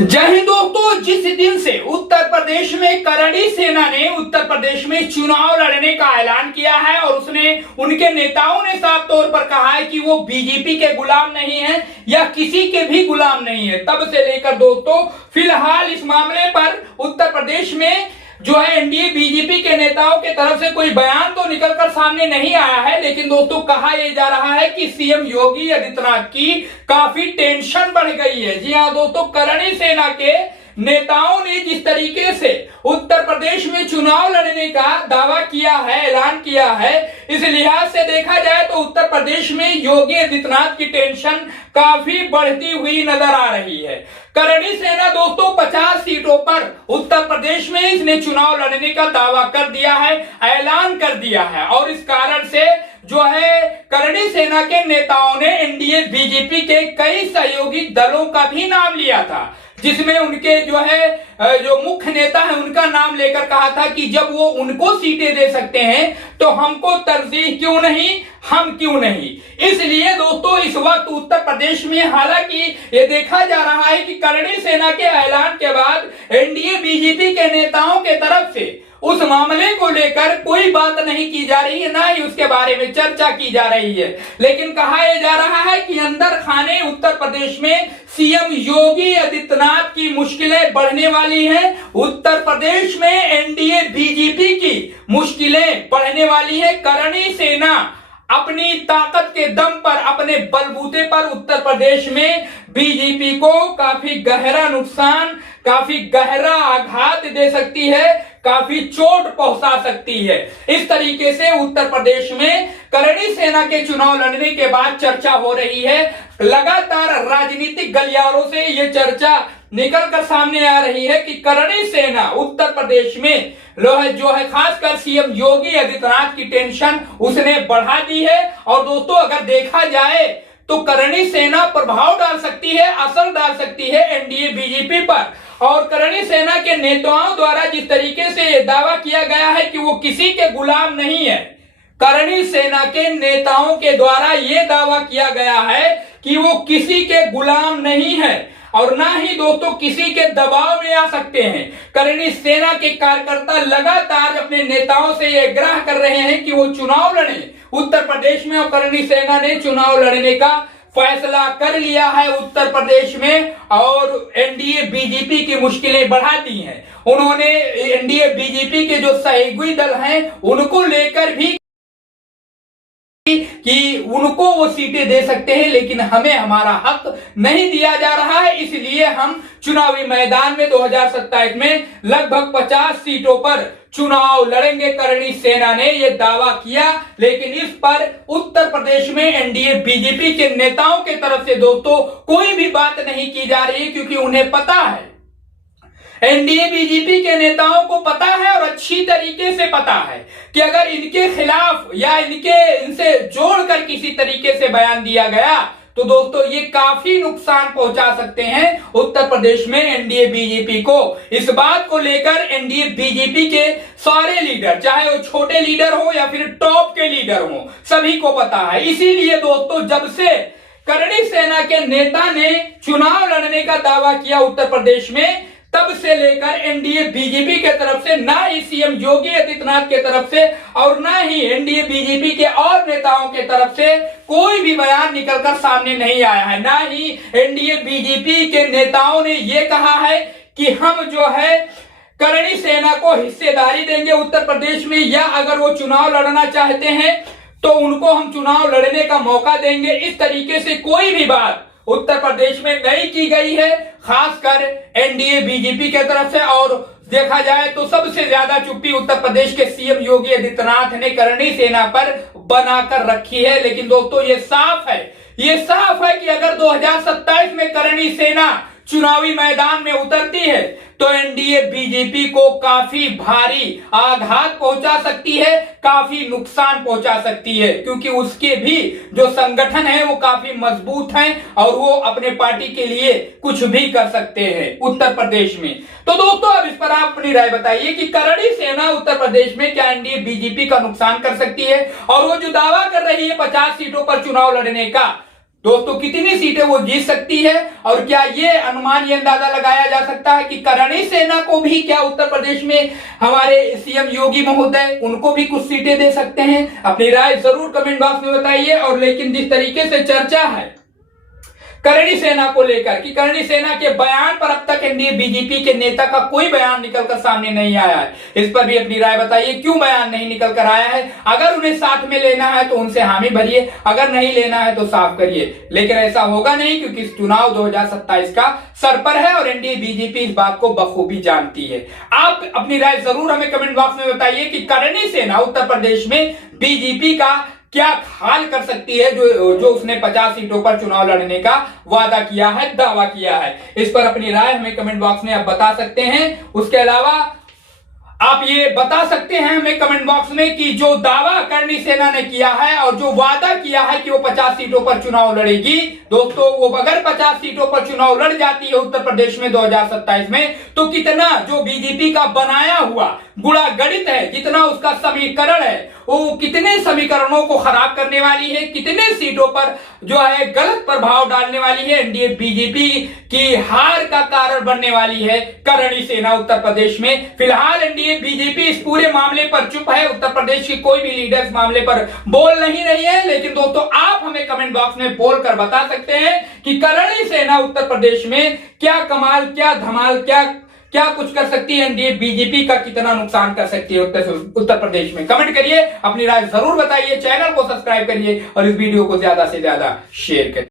जय हिंद दोस्तों। जिस दिन से उत्तर प्रदेश में करणी सेना ने उत्तर प्रदेश में चुनाव लड़ने का ऐलान किया है और उसने उनके नेताओं ने साफ तौर पर कहा है कि वो बीजेपी के गुलाम नहीं है या किसी के भी गुलाम नहीं है, तब से लेकर दोस्तों फिलहाल इस मामले पर उत्तर प्रदेश में जो है एनडीए बीजेपी के नेताओं के तरफ से कोई बयान तो निकलकर सामने नहीं आया है, लेकिन दोस्तों कहा यह जा रहा है कि सीएम योगी आदित्यनाथ की काफी टेंशन बढ़ गई है। जी हां दोस्तों, करणी सेना के नेताओं ने जिस तरीके से उत्तर प्रदेश में चुनाव लड़ने का दावा किया है, ऐलान किया है, इस लिहाज से देखा जाए तो उत्तर प्रदेश में योगी आदित्यनाथ की टेंशन काफी बढ़ती हुई नजर आ रही है। करणी सेना दोस्तों 50 सीटों पर उत्तर प्रदेश में इसने चुनाव लड़ने का दावा कर दिया है, ऐलान कर दिया है और इस कारण से जो है करणी सेना के नेताओं ने एनडीए बीजेपी के कई सहयोगी दलों का भी नाम लिया था, जिसमें उनके जो मुख्य नेता है उनका नाम लेकर कहा था कि जब वो उनको सीटें दे सकते हैं तो हमको तरजीह क्यों नहीं, हम क्यों नहीं। इसलिए दोस्तों इस वक्त उत्तर प्रदेश में हालांकि ये देखा जा रहा है कि करणी सेना के ऐलान के बाद एनडीए बीजेपी के नेताओं के तरफ से उस मामले को लेकर कोई बात नहीं की जा रही है, ना ही उसके बारे में चर्चा की जा रही है, लेकिन कहा यह जा रहा है कि अंदर खाने उत्तर प्रदेश में सीएम योगी आदित्यनाथ की मुश्किलें बढ़ने वाली हैं। उत्तर प्रदेश में एनडीए बीजेपी की मुश्किलें बढ़ने वाली है। करणी सेना अपनी ताकत के दम पर, अपने बलबूते पर उत्तर प्रदेश में बीजेपी को काफी गहरा नुकसान, काफी गहरा आघात दे सकती है, काफी चोट पहुंचा सकती है। इस तरीके से उत्तर प्रदेश में करणी सेना के चुनाव लड़ने के बाद चर्चा हो रही है। लगातार राजनीतिक गलियारों से ये चर्चा निकलकर सामने आ रही है कि करणी सेना उत्तर प्रदेश में जो है खासकर सीएम योगी आदित्यनाथ की टेंशन उसने बढ़ा दी है। और दोस्तों अगर देखा जाए तो करणी सेना प्रभाव डाल सकती है, असर डाल सकती है एनडीए बीजेपी पर। और करणी सेना के नेताओं द्वारा जिस तरीके से दावा किया गया है कि वो किसी के गुलाम नहीं है, करणी सेना के नेताओं के द्वारा यह दावा किया गया है कि वो किसी के गुलाम नहीं है और ना ही दोस्तों किसी के दबाव में आ सकते हैं। करणी सेना के कार्यकर्ता लगातार अपने नेताओं से यह आग्रह कर रहे हैं कि वो चुनाव लड़े उत्तर प्रदेश में, और करणी सेना ने चुनाव लड़ने का फैसला कर लिया है उत्तर प्रदेश में और एनडीए बीजेपी की मुश्किलें बढ़ा दी हैं। उन्होंने एनडीए बीजेपी के जो सहयोगी दल हैं उनको लेकर भी कि उनको वो सीटें दे सकते हैं, लेकिन हमें हमारा हक नहीं दिया जा रहा है, इसलिए हम चुनावी मैदान में 2027 में लगभग 50 सीटों पर चुनाव लड़ेंगे। करणी सेना ने यह दावा किया, लेकिन इस पर उत्तर प्रदेश में एनडीए बीजेपी के नेताओं के तरफ से दोस्तों कोई भी बात नहीं की जा रही है, क्योंकि उन्हें पता है, एनडीए बीजेपी के नेताओं को पता है और अच्छी तरीके से पता है कि अगर इनके खिलाफ या इनसे जोड़कर किसी तरीके से बयान दिया गया तो दोस्तों ये काफी नुकसान पहुंचा सकते हैं उत्तर प्रदेश में एनडीए बीजेपी को। इस बात को लेकर एनडीए बीजेपी के सारे लीडर, चाहे वो छोटे लीडर हो या फिर टॉप के लीडर हो, सभी को पता है। इसीलिए दोस्तों जब से करणी सेना के नेता ने चुनाव लड़ने का दावा किया उत्तर प्रदेश में, तब से लेकर एनडीए बीजेपी के तरफ से, ना ही सीएम योगी आदित्यनाथ के तरफ से और ना ही एनडीए बीजेपी के और नेताओं के तरफ से कोई भी बयान निकलकर सामने नहीं आया है। ना ही एनडीए बीजेपी के नेताओं ने यह कहा है कि हम जो है करणी सेना को हिस्सेदारी देंगे उत्तर प्रदेश में, या अगर वो चुनाव लड़ना चाहते हैं तो उनको हम चुनाव लड़ने का मौका देंगे। इस तरीके से कोई भी बात उत्तर प्रदेश में नहीं की गई है, खासकर एनडीए बीजेपी के तरफ से। और देखा जाए तो सबसे ज्यादा चुप्पी उत्तर प्रदेश के सीएम योगी आदित्यनाथ ने करणी सेना पर बनाकर रखी है। लेकिन दोस्तों ये साफ है कि अगर 2027 में करणी सेना चुनावी मैदान में उतरती है तो एनडीए बीजेपी को काफी भारी आघात पहुंचा सकती है, काफी नुकसान पहुंचा सकती है, क्योंकि उसके भी जो संगठन है वो काफी मजबूत हैं और वो अपने पार्टी के लिए कुछ भी कर सकते हैं उत्तर प्रदेश में। तो दोस्तों अब इस पर आप अपनी राय बताइए कि करणी सेना उत्तर प्रदेश में क्या एनडीए बीजेपी का नुकसान कर सकती है, और वो जो दावा कर रही है 50 सीटों पर चुनाव लड़ने का, दोस्तों कितनी सीटें वो जीत सकती है, और क्या ये अनुमान, ये अंदाजा लगाया जा सकता है कि करणी सेना को भी क्या उत्तर प्रदेश में हमारे सीएम योगी महोदय उनको भी कुछ सीटें दे सकते हैं? अपनी राय जरूर कमेंट बॉक्स में बताइए। और लेकिन जिस तरीके से चर्चा है करणी सेना को लेकर कि करणी सेना के बयान पर अब तक एनडीए बीजेपी के नेता का कोई बयान निकलकर सामने नहीं आया है, इस पर भी अपनी राय बताइए, क्यों बयान नहीं निकल कर आया है? अगर उन्हें साथ में लेना है तो उनसे हामी भरिए, अगर नहीं लेना है तो साफ करिए। लेकिन ऐसा होगा नहीं, क्योंकि चुनाव 2027 का सर पर है और एनडीए बीजेपी इस बात को बखूबी जानती है। आप अपनी राय जरूर हमें कमेंट बॉक्स में बताइए कि करणी सेना उत्तर प्रदेश में बीजेपी का क्या हाल कर सकती है, जो उसने 50 सीटों पर चुनाव लड़ने का वादा किया है, दावा किया है। इस पर अपनी राय हमें कमेंट बॉक्स में आप बता सकते हैं। उसके अलावा आप ये बता सकते हैं हमें कमेंट बॉक्स में कि जो दावा करणी सेना ने किया है और जो वादा किया है कि वो 50 सीटों पर चुनाव लड़ेगी, दोस्तों वो अगर 50 सीटों पर चुनाव लड़ जाती है उत्तर प्रदेश में 2027 में, तो कितना जो बीजेपी का बनाया हुआ गुणा गणित है, जितना उसका समीकरण है, वो कितने समीकरणों को खराब करने वाली है, कितने सीटों पर जो है गलत प्रभाव डालने वाली है, एनडीए बीजेपी की हार का कारण बनने वाली है करणी सेना उत्तर प्रदेश में। फिलहाल एनडीए बीजेपी इस पूरे मामले पर चुप है, उत्तर प्रदेश की कोई भी लीडर इस मामले पर बोल नहीं रही है। लेकिन दोस्तों आप हमें कमेंट बॉक्स में बोल कर बता सकते हैं कि करणी सेना उत्तर प्रदेश में क्या कमाल, क्या धमाल, क्या कुछ कर सकती है, एनडीए बीजेपी का कितना नुकसान कर सकती है उत्तर प्रदेश में। कमेंट करिए, अपनी राय जरूर बताइए, चैनल को सब्सक्राइब करिए और इस वीडियो को ज्यादा से ज्यादा शेयर करिए।